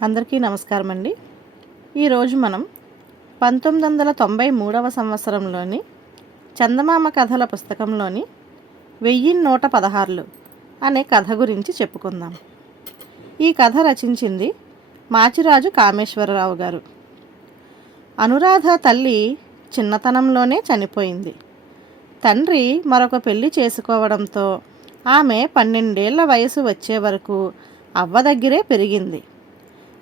అందరికీ నమస్కారం అండి. ఈరోజు మనం 1993వ సంవత్సరంలోని చందమామ కథల పుస్తకంలోని 1116 అనే కథ గురించి చెప్పుకుందాం. ఈ కథ రచించింది మాచిరాజు కామేశ్వరరావు గారు. అనురాధ తల్లి చిన్నతనంలోనే చనిపోయింది. తండ్రి మరొక పెళ్లి చేసుకోవడంతో ఆమె 12 ఏళ్ల వయసు వచ్చే వరకు అవ్వ దగ్గరే పెరిగింది.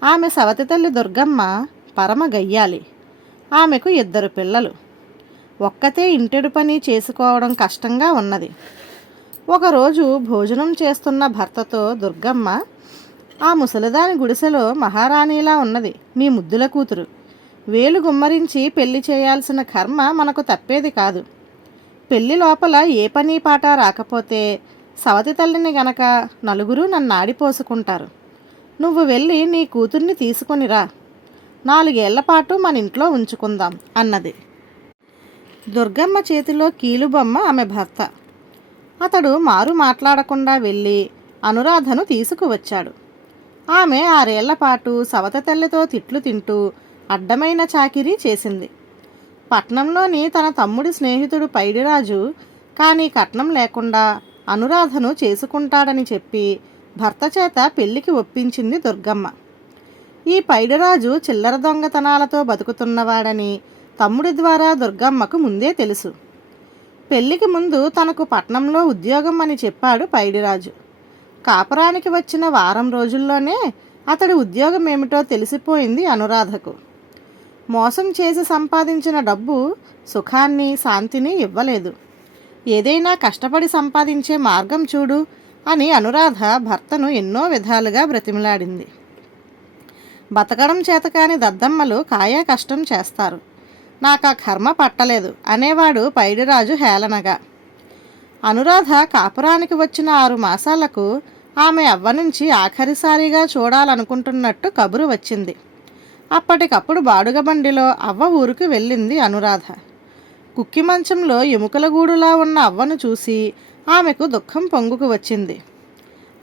ఆమె సవతి తల్లి దుర్గమ్మ పరమ గయ్యాలి. ఆమెకు 2 పిల్లలు. ఒక్కతే ఇంటెడు పని చేసుకోవడం కష్టంగా ఉన్నది. ఒకరోజు భోజనం చేస్తున్న భర్తతో దుర్గమ్మ, ఆ ముసలిదాని గుడిసెలో మహారాణిలా ఉన్నది మీ ముద్దుల కూతురు. వేలు గుమ్మరించి పెళ్లి చేయాల్సిన కర్మ మనకు తప్పేది కాదు. పెళ్లి లోపల ఏ పని పాట రాకపోతే సవతి తల్లిని గనక నలుగురు నన్ను ఆడిపోసుకుంటారు. నువ్వు వెళ్ళి నీ కూతుర్ని తీసుకొనిరా. 4 ఏళ్ల పాటు మన ఇంట్లో ఉంచుకుందాం అన్నది. దుర్గమ్మ చేతిలో కీలుబొమ్మ ఆమె భర్త. అతడు మారు మాట్లాడకుండా వెళ్ళి అనురాధను తీసుకువచ్చాడు. ఆమె 6 ఏళ్ల పాటు సవతి తల్లితో తిట్లు తింటూ అడ్డమైన చాకిరీ చేసింది. పట్నంలోని తన తమ్ముడి స్నేహితుడు పైడిరాజు కానీ కట్నం లేకుండా అనురాధను చేసుకుంటాడని చెప్పి భర్త చేత పెళ్లికి ఒప్పించింది దుర్గమ్మ. ఈ పైడిరాజు చిల్లర దొంగతనాలతో బతుకుతున్నవాడని తమ్ముడి ద్వారా దుర్గమ్మకు ముందే తెలుసు. పెళ్లికి ముందు తనకు పట్నంలో ఉద్యోగం అని చెప్పాడు పైడిరాజు. కాపురానికి వచ్చిన వారం రోజుల్లోనే అతడి ఉద్యోగం ఏమిటో తెలిసిపోయింది అనురాధకు. మోసం చేసి సంపాదించిన డబ్బు సుఖాన్ని శాంతిని ఇవ్వలేదు. ఏదైనా కష్టపడి సంపాదించే మార్గం చూడు అని అనురాధ భర్తను ఎన్నో విధాలుగా బ్రతిమలాడింది. బతకడం చేతకాని దద్దమ్మలు కాయా కష్టం చేస్తారు. నాకా కర్మ పట్టలేదు అనేవాడు పైడిరాజు హేళనగా. అనురాధ కాపురానికి వచ్చిన 6 మాసాలకు ఆమె అవ్వ నుంచి ఆఖరిసారిగా చూడాలనుకుంటున్నట్టు కబురు వచ్చింది. అప్పటికప్పుడు బాడుగ బండిలో అవ్వ ఊరికి వెళ్ళింది అనురాధ. కుక్కి మంచంలో ఎముకల గూడులా ఉన్న అవ్వను చూసి ఆమెకు దుఃఖం పొంగుకు వచ్చింది.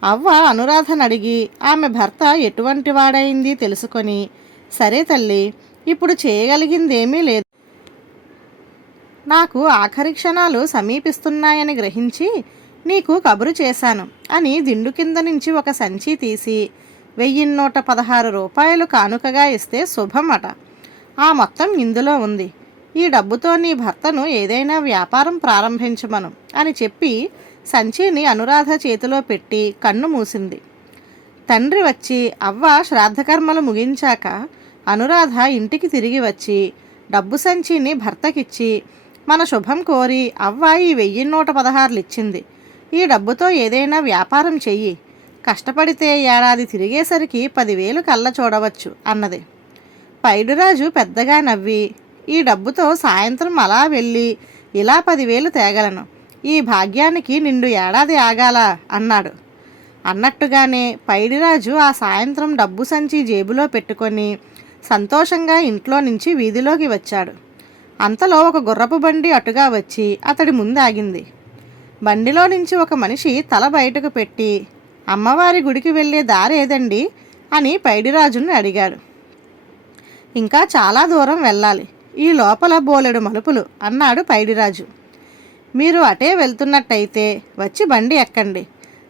అవ్వ అనురాధను అడిగి ఆమె భర్త ఎటువంటి వాడైంది తెలుసుకొని, సరే తల్లి, ఇప్పుడు చేయగలిగిందేమీ లేదు. నాకు ఆఖరి క్షణాలు సమీపిస్తున్నాయని గ్రహించి నీకు కబురు చేశాను అని దిండు కింద నుంచి ఒక సంచి తీసి 1116 రూపాయలు కానుకగా ఇస్తే శుభమట. ఆ మొత్తం ఇందులో ఉంది. ఈ డబ్బుతో నీ భర్తను ఏదైనా వ్యాపారం ప్రారంభించమను అని చెప్పి సంచిని అనురాధ చేతిలో పెట్టి కన్ను మూసింది. తండ్రి వచ్చి అవ్వ శ్రాద్ధకర్మలు ముగించాక అనురాధ ఇంటికి తిరిగి వచ్చి డబ్బు సంచిని భర్తకిచ్చి మన శుభం కోరి అవ్వ ఈ 1116 ఇచ్చింది. ఈ డబ్బుతో ఏదైనా వ్యాపారం చెయ్యి. కష్టపడితే ఏడాది తిరిగేసరికి 10,000 కళ్ళ చూడవచ్చు అన్నది. పైడిరాజు పెద్దగా నవ్వి, ఈ డబ్బుతో సాయంత్రం అలా వెళ్ళి ఇలా 10,000 తేగలను. ఈ భాగ్యానికి నిండు ఏడాది ఆగాల అన్నాడు. అన్నట్టుగానే పైడిరాజు ఆ సాయంత్రం డబ్బు సంచి జేబులో పెట్టుకొని సంతోషంగా ఇంట్లో నుంచి వీధిలోకి వచ్చాడు. అంతలో ఒక గుర్రపు బండి అటుగా వచ్చి అతడి ముందు ఆగింది. బండిలో నుంచి ఒక మనిషి తల బయటకు పెట్టి, అమ్మవారి గుడికి వెళ్ళే దారేదండి అని పైడిరాజును అడిగాడు. ఇంకా చాలా దూరం వెళ్ళాలి, ఈ లోపల బోలెడు మలుపులు అన్నాడు పైడిరాజు. మీరు అటే వెళ్తున్నట్టయితే వచ్చి బండి ఎక్కండి.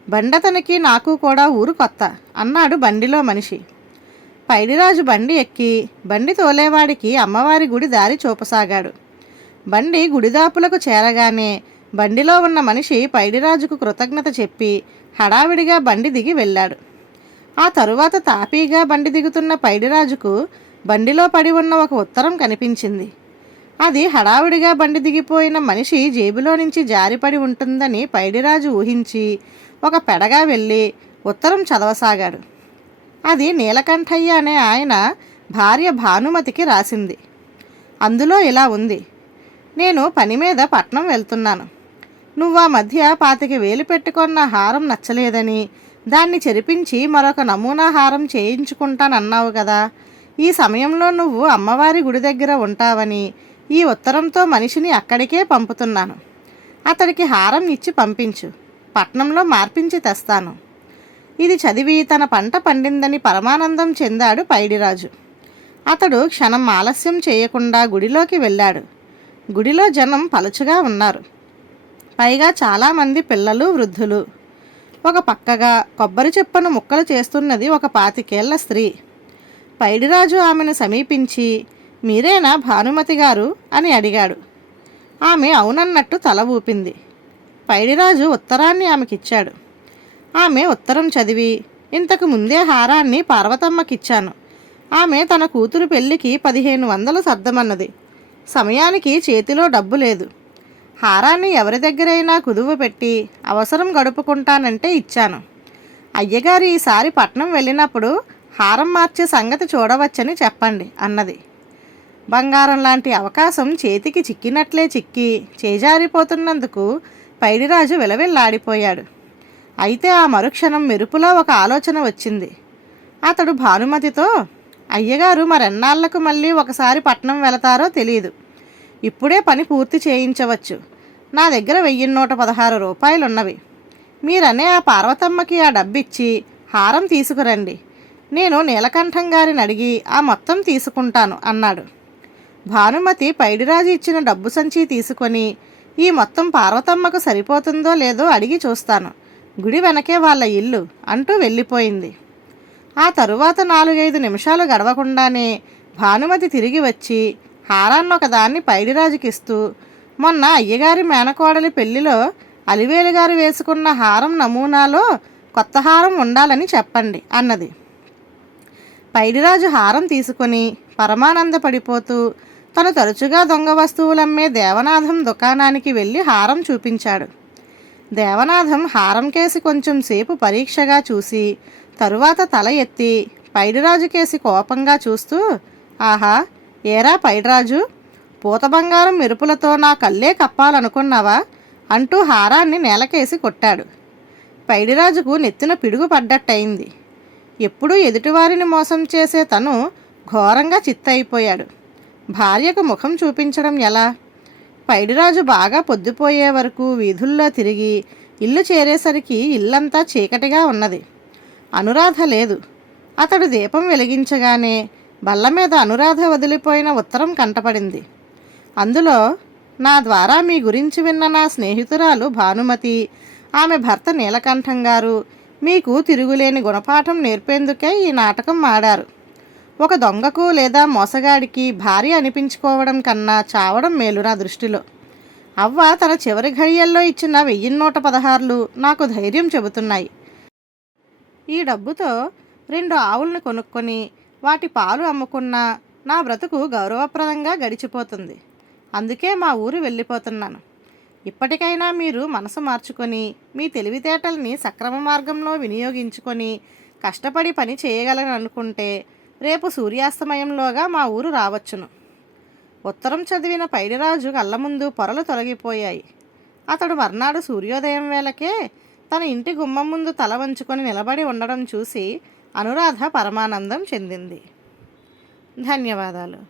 బండతనికి నాకు కూడా ఊరు కొత్త అన్నాడు బండిలో మనిషి. పైడిరాజు బండి ఎక్కి బండి తోలేవాడికి అమ్మవారి గుడి దారి చూపసాగాడు. బండి గుడిదాపులకు చేరగానే బండిలో ఉన్న మనిషి పైడిరాజుకు కృతజ్ఞత చెప్పి హడావిడిగా బండి దిగి వెళ్ళాడు. ఆ తరువాత తాపీగా బండి దిగుతున్న పైడిరాజుకు బండిలో పడి ఉన్న ఒక ఉత్తరం కనిపించింది. అది హడావిడిగా బండి దిగిపోయిన మనిషి జేబులో నుంచి జారిపడి ఉంటుందని పైడిరాజు ఊహించి ఒక పెడగా వెళ్ళి ఉత్తరం చదవసాగాడు. అది నీలకంఠయ్య అనే ఆయన భార్య భానుమతికి రాసింది. అందులో ఇలా ఉంది: నేను పని మీద పట్నం వెళ్తున్నాను. నువ్వు ఆ మధ్య 25,000 పెట్టుకున్న హారం నచ్చలేదని దాన్ని చెరిపించి మరొక నమూనా హారం చేయించుకుంటానన్నావు కదా. ఈ సమయంలో నువ్వు అమ్మవారి గుడి దగ్గర ఉంటావని ఈ ఉత్తరంతో మనిషిని అక్కడికే పంపుతున్నాను. అతడికి హారం ఇచ్చి పంపించు. పట్నంలో మార్పించి తెస్తాను. ఇది చదివి తన పంట పండిందని పరమానందం చెందాడు పైడిరాజు. అతడు క్షణం ఆలస్యం చేయకుండా గుడిలోకి వెళ్ళాడు. గుడిలో జనం పలుచగా ఉన్నారు. పైగా చాలామంది పిల్లలు, వృద్ధులు. ఒక పక్కగా కొబ్బరి చెప్పను ముక్కలు చేస్తున్నది ఒక 25 ఏళ్ల స్త్రీ. పైడిరాజు ఆమెను సమీపించి, మీరేనా భానుమతి గారు అని అడిగాడు. ఆమె అవునన్నట్టు తల ఊపింది. పైడిరాజు ఉత్తరాన్ని ఆమెకిచ్చాడు. ఆమె ఉత్తరం చదివి, ఇంతకు ముందే హారాన్ని పార్వతమ్మకిచ్చాను. ఆమె తన కూతురు పెళ్లికి 1500 సర్దమన్నది. సమయానికి చేతిలో డబ్బు లేదు. హారాన్ని ఎవరి దగ్గరైనా కుదువ పెట్టి అవసరం గడుపుకుంటానంటే ఇచ్చాను. అయ్యగారు ఈసారి పట్నం వెళ్ళినప్పుడు హారం మార్చే సంగతి చూడవచ్చని చెప్పండి అన్నది. బంగారం లాంటి అవకాశం చేతికి చిక్కినట్లే చిక్కి చేజారిపోతున్నందుకు పైడిరాజు విలవిల్లాడిపోయాడు. అయితే ఆ మరుక్షణం మెరుపులో ఒక ఆలోచన వచ్చింది. అతడు భానుమతితో, అయ్యగారు మరెన్నాళ్లకు మళ్ళీ ఒకసారి పట్నం వెళతారో తెలియదు. ఇప్పుడే పని పూర్తి చేయించవచ్చు. నా దగ్గర 1116 రూపాయలున్నవి. మీరనే ఆ పార్వతమ్మకి ఆ డబ్బిచ్చి హారం తీసుకురండి. నేను నీలకంఠం గారిని అడిగి ఆ మొత్తం తీసుకుంటాను అన్నాడు. భానుమతి పైడిరాజు ఇచ్చిన డబ్బు సంచి తీసుకొని, ఈ మొత్తం పార్వతమ్మకు సరిపోతుందో లేదో అడిగి చూస్తాను. గుడి వెనకే వాళ్ళ ఇల్లు అంటూ వెళ్ళిపోయింది. ఆ తరువాత 4-5 నిమిషాలు గడవకుండానే భానుమతి తిరిగి వచ్చి హారాన్నొకదాన్ని పైడిరాజుకిస్తూ, మొన్న అయ్యగారి మేనకోడలి పెళ్లిలో అలివేలు గారు వేసుకున్న హారం నమూనాలో కొత్త హారం ఉండాలని చెప్పండి అన్నది. పైడిరాజు హారం తీసుకొని పరమానందపడిపోతూ తను తరచుగా దొంగ వస్తువులమ్మే దేవనాథం దుకాణానికి వెళ్ళి హారం చూపించాడు. దేవనాథం హారం కేసి కొంచెం సేపు పరీక్షగా చూసి తరువాత తల ఎత్తి పైడిరాజు కేసి కోపంగా చూస్తూ, ఆహా, ఏరా పైడిరాజు, పూత బంగారం మెరుపులతో నా కళ్ళే కప్పాలనుకున్నావా అంటూ హారాన్ని నేలకేసి కొట్టాడు. పైడిరాజుకు నెత్తిన పిడుగు పడ్డట్టయింది. ఎప్పుడూ ఎదుటివారిని మోసం చేసే తను ఘోరంగా చిత్తయిపోయాడు. భార్యకు ముఖం చూపించడం ఎలా? పైడిరాజు బాగా పొద్దుపోయే వరకు వీధుల్లో తిరిగి ఇల్లు చేరేసరికి ఇల్లంతా చీకటిగా ఉన్నది. అనురాధ లేదు. అతడు దీపం వెలిగించగానే బల్ల మీద అనురాధ వదిలిపోయిన ఉత్తరం కంటపడింది. అందులో, నా ద్వారా మీ గురించి విన్న నా స్నేహితురాలు భానుమతి, ఆమె భర్త నీలకంఠం గారు మీకు తిరుగులేని గుణపాఠం నేర్పేందుకే ఈ నాటకం ఆడారు. ఒక దొంగకు లేదా మోసగాడికి భార్య అనిపించుకోవడం కన్నా చావడం మేలు నా దృష్టిలో. అవ్వ తన చివరి ఘడియల్లో ఇచ్చిన 1116 నాకు ధైర్యం చెబుతున్నాయి. ఈ డబ్బుతో 2 ఆవుల్ని కొనుక్కొని వాటి పాలు అమ్ముకున్నా నా బ్రతుకు గౌరవప్రదంగా గడిచిపోతుంది. అందుకే మా ఊరు వెళ్ళిపోతున్నాను. ఇప్పటికైనా మీరు మనసు మార్చుకొని మీ తెలివితేటల్ని సక్రమ మార్గంలో వినియోగించుకొని కష్టపడి పని చేయగలననుకుంటే రేపు సూర్యాస్తమయంలోగా మా ఊరు రావచ్చును. ఉత్తరం చదివిన పైడిరాజు కళ్ళ ముందు పొరలు తొలగిపోయాయి. అతడు మర్నాడు సూర్యోదయం వేళకే తన ఇంటి గుమ్మం ముందు తల వంచుకొని నిలబడి ఉండడం చూసి అనురాధ పరమానందం చెందింది. ధన్యవాదాలు.